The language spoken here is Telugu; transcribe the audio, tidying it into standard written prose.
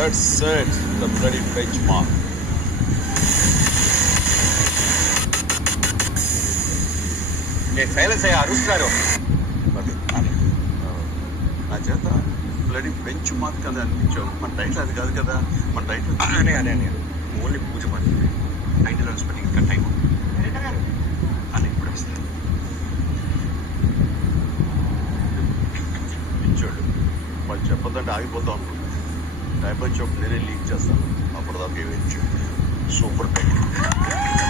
That's it. The bloody benchmark. Silence అయ్యా అరుస్తున్నారు. నా చేత బ్లడీ బెంచ్ మార్క్ అని అనిపించావు. మన టైటిల్ అది కాదు కదా. మన టైటిల్ అనే ఓన్లీ పూజ మాత్రమే. టైటిల్ స్పెల్లింగ్ ఇంకా టైం అని ఇప్పుడు వస్తాను. ఇచ్చాడు. వాళ్ళు చెప్పదంటే ఆగిపోతాం అనుకుంటా. టైప్ వచ్చి నేనే లీక్ చేస్తాను. అప్పటిదాకా ఇచ్చాడు. Super title.